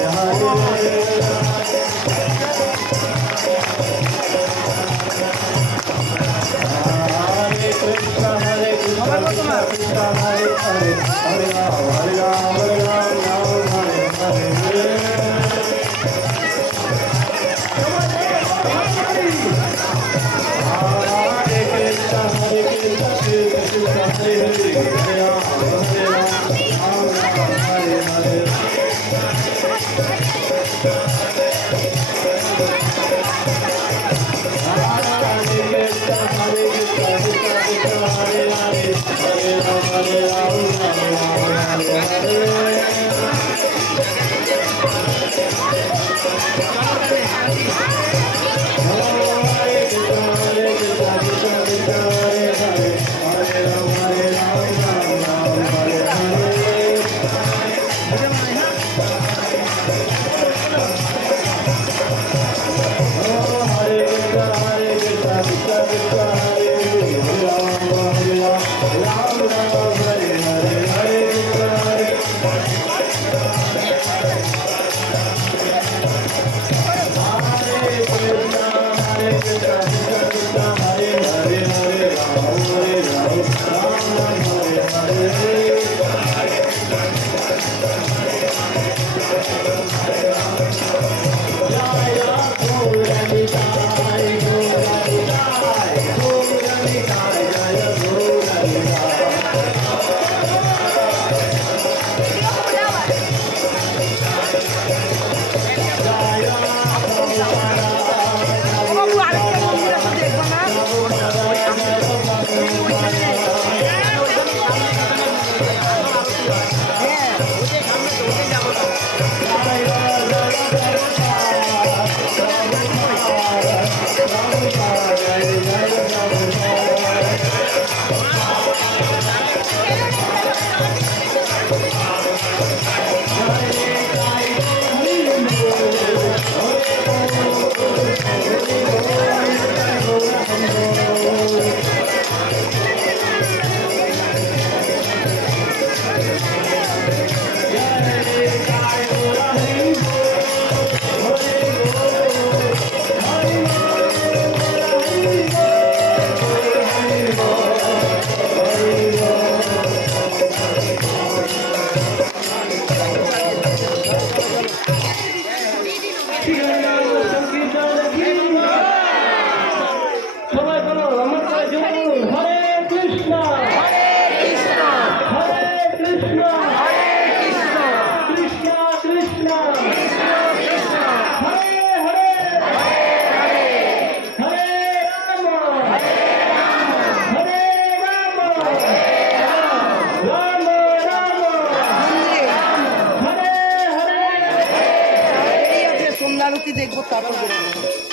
Hare Hare Hare Hare, Ram Ram, দেখব তারপর